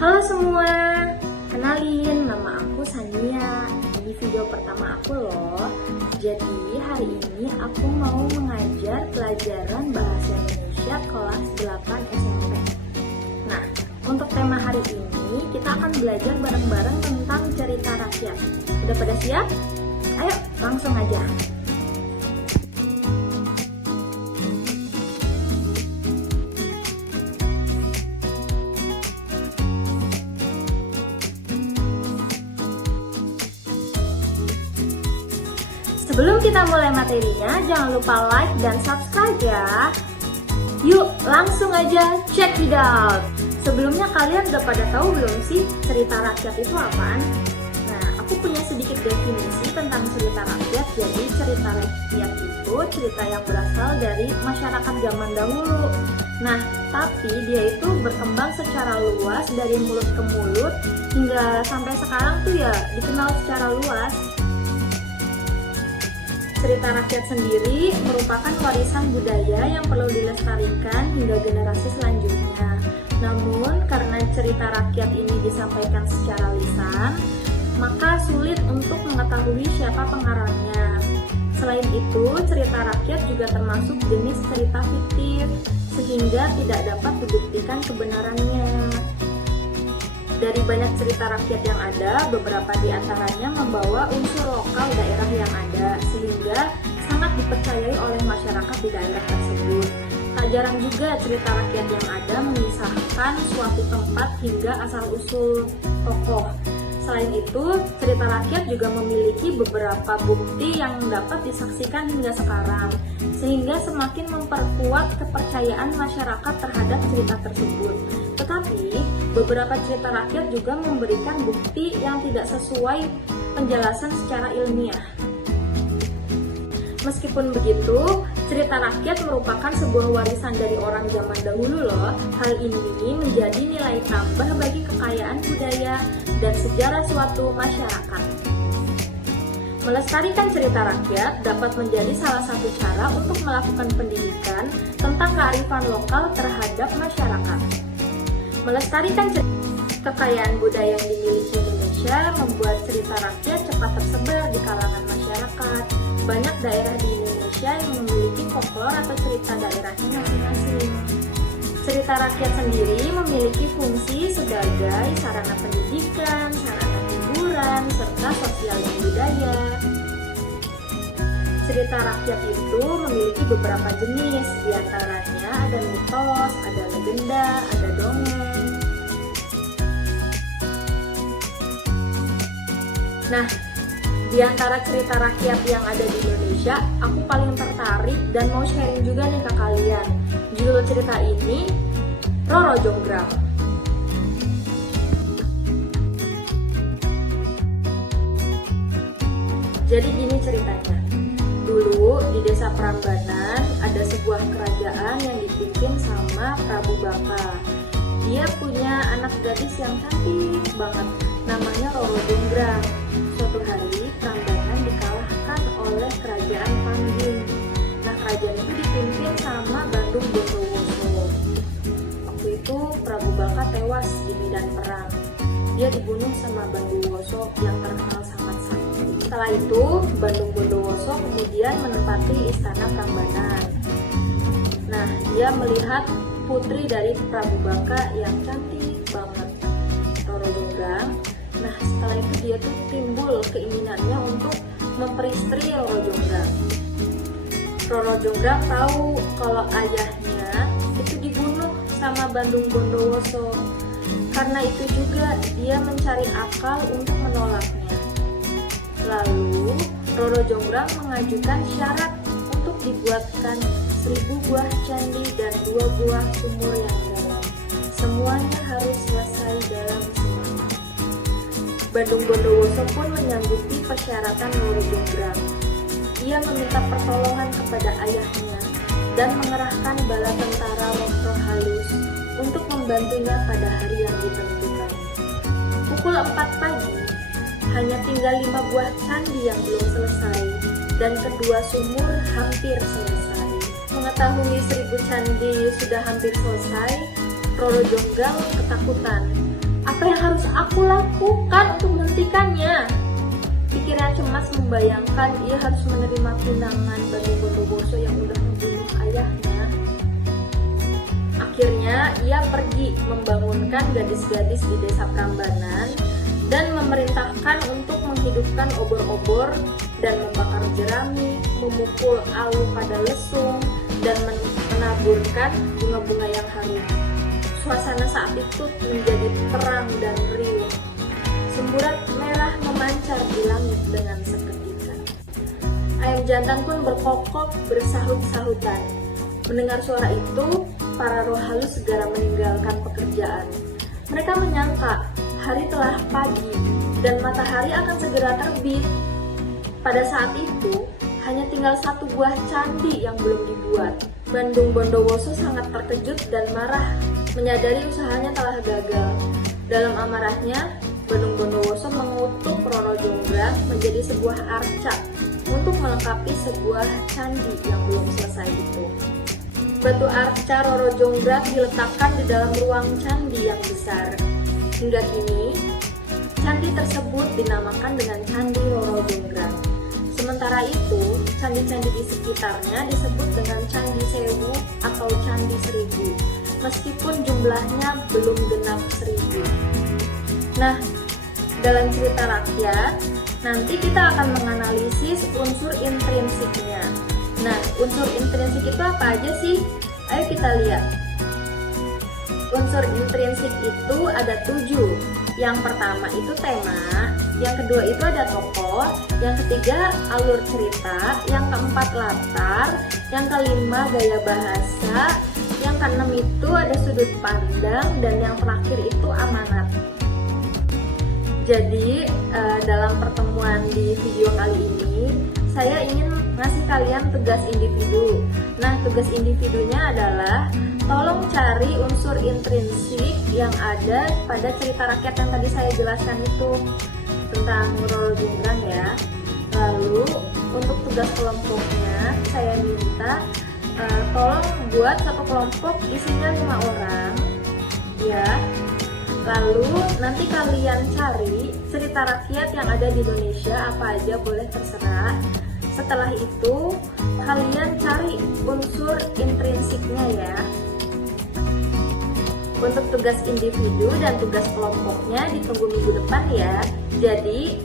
Halo semua, kenalin nama aku Sania. Ini video pertama aku loh. Jadi hari ini aku mau mengajar pelajaran Bahasa Indonesia kelas 8 SMP. Nah, untuk tema hari ini kita akan belajar bareng-bareng tentang cerita rakyat. Udah pada siap? Ayo langsung aja. Sebelum kita mulai materinya, jangan lupa like dan subscribe ya. Yuk, langsung aja check it out. Sebelumnya kalian udah pada tahu belum sih cerita rakyat itu apaan? Nah, aku punya sedikit definisi tentang cerita rakyat. Jadi cerita rakyat itu cerita yang berasal dari masyarakat zaman dahulu. Nah, tapi dia itu berkembang secara luas dari mulut ke mulut hingga sampai sekarang tuh ya dikenal secara luas. Cerita rakyat sendiri merupakan warisan budaya yang perlu dilestarikan hingga generasi selanjutnya. Namun, karena cerita rakyat ini disampaikan secara lisan, maka sulit untuk mengetahui siapa pengarangnya. Selain itu, cerita rakyat juga termasuk jenis cerita fiktif, sehingga tidak dapat dibuktikan kebenarannya. Dari banyak cerita rakyat yang ada, beberapa di antaranya membawa unsur lokal daerah yang ada, sehingga sangat dipercayai oleh masyarakat di daerah tersebut. Tak jarang juga cerita rakyat yang ada mengisahkan suatu tempat hingga asal-usul tokoh. Selain itu, cerita rakyat juga memiliki beberapa bukti yang dapat disaksikan hingga sekarang, sehingga semakin memperkuat kepercayaan masyarakat terhadap cerita tersebut. Tetapi, beberapa cerita rakyat juga memberikan bukti yang tidak sesuai penjelasan secara ilmiah. Meskipun begitu, cerita rakyat merupakan sebuah warisan dari orang zaman dahulu loh. Hal ini menjadi nilai tambah bagi kekayaan budaya dan sejarah suatu masyarakat. Melestarikan cerita rakyat dapat menjadi salah satu cara untuk melakukan pendidikan tentang kearifan lokal terhadap masyarakat. Melestarikan kekayaan budaya yang dimiliki Indonesia membuat cerita rakyat cepat tersebar di kalangan masyarakat. Banyak daerah di Indonesia yang memiliki folklore atau cerita daerahnya masing-masing. Cerita rakyat sendiri memiliki fungsi sebagai sarana pendidikan, sarana hiburan, serta sosial dan budaya. Cerita rakyat itu memiliki beberapa jenis, diantaranya ada mitos, ada legenda, ada dongeng. Nah, di antara cerita rakyat yang ada di Indonesia, aku paling tertarik dan mau sharing juga nih ke kalian. Judul cerita ini, Roro Jonggrang. Jadi gini ceritanya. Dulu di desa Prambanan ada sebuah kerajaan yang dipimpin sama Prabu Baka. Dia punya anak gadis yang cantik banget, namanya Roro Jonggrang. Suatu hari Prambanan dikalahkan oleh kerajaan Pangging. Nah, kerajaan itu dipimpin sama Bandung Bondowoso. Waktu itu Prabu Baka tewas di medan perang. Dia dibunuh sama Bondowoso yang terkenal sangat sakti. Setelah itu, Bandung Bondowoso kemudian menempati istana Prambanan. Nah, dia melihat putri dari Prabu Baka yang cantik banget, Roro Jonggrang. Nah, setelah itu dia tuh timbul keinginannya untuk memperistri Roro Jonggrang. Roro Jonggrang tahu kalau ayahnya itu dibunuh sama Bandung Bondowoso. Karena itu juga dia mencari akal untuk menolaknya. Lalu, Roro Jonggrang mengajukan syarat untuk dibuatkan 1000 buah candi dan 2 buah sumur yang dalam. Semuanya harus selesai dalam semalam. Bandung Bondowoso pun menyanggupi persyaratan Roro Jonggrang. Ia meminta pertolongan kepada ayahnya dan mengerahkan bala tentara Wontro Halus untuk membantunya pada hari yang ditentukan. Pukul 4 pagi, hanya tinggal 5 buah candi yang belum selesai dan kedua sumur hampir selesai. Mengetahui 1000 candi sudah hampir selesai, Roro Jonggrang ketakutan Apa yang harus aku lakukan untuk menghentikannya? Pikiran cemas membayangkan ia harus menerima pinangan Bandung Bondowoso yang udah membunuh ayahnya. Akhirnya ia pergi membangunkan gadis-gadis di desa Prambanan dan memerintahkan untuk menghidupkan obor-obor dan membakar jerami, memukul alu pada lesung, dan menaburkan bunga-bunga yang harum. Suasana saat itu menjadi terang dan riuh. Semburat merah memancar di langit dengan seketika. Ayam jantan pun berkokok bersahut-sahutan. Mendengar suara itu, para roh halus segera meninggalkan pekerjaan. Mereka menyangka hari telah pagi dan matahari akan segera terbit. Pada saat itu, hanya tinggal satu buah candi yang belum dibuat. Bandung Bondowoso sangat terkejut dan marah menyadari usahanya telah gagal. Dalam amarahnya, Bandung Bondowoso mengutuk Roro Jonggrang menjadi sebuah arca untuk melengkapi sebuah candi yang belum selesai itu. Batu arca Roro Jonggrang diletakkan di dalam ruang candi yang besar. Hingga kini, candi tersebut dinamakan dengan Candi Roro Jonggrang. Sementara itu, candi-candi di sekitarnya disebut dengan Candi Sewu atau Candi Seribu, meskipun jumlahnya belum genap 1000. Nah, dalam cerita rakyat, nanti kita akan menganalisis unsur intrinsiknya. Nah, unsur intrinsik itu apa aja sih? Ayo kita lihat. Unsur intrinsik itu ada 7. Yang pertama itu tema, yang kedua itu ada tokoh, yang ketiga alur cerita, yang keempat latar, yang kelima gaya bahasa, yang keenam itu ada sudut pandang, dan yang terakhir itu amanat. Jadi dalam pertemuan di video kali ini, saya ingin ngasih kalian tugas individu. Nah, tugas individunya adalah tolong cari unsur intrinsik yang ada pada cerita rakyat yang tadi saya jelaskan itu tentang Roro Jonggrang ya. Lalu untuk tugas kelompoknya saya minta tolong buat satu kelompok isinya 5 orang ya. Lalu nanti kalian cari cerita rakyat yang ada di Indonesia apa aja, boleh terserah. Setelah itu kalian cari unsur intrinsiknya ya. Untuk tugas individu dan tugas kelompoknya ditunggu minggu depan ya. Jadi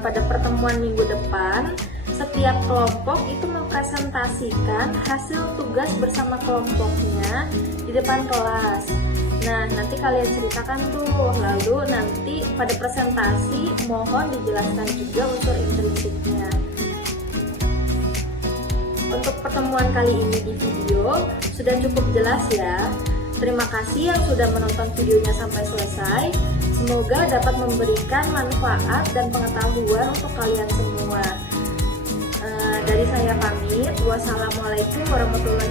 pada pertemuan minggu depan setiap kelompok itu mempresentasikan hasil tugas bersama kelompoknya di depan kelas. Nah, nanti kalian ceritakan tuh. Lalu nanti pada presentasi mohon dijelaskan juga unsur intrinsiknya. Untuk pertemuan kali ini di video sudah cukup jelas ya. Terima kasih yang sudah menonton videonya sampai selesai. Semoga dapat memberikan manfaat dan pengetahuan untuk kalian semua. Dari saya pamit. Wassalamualaikum warahmatullahi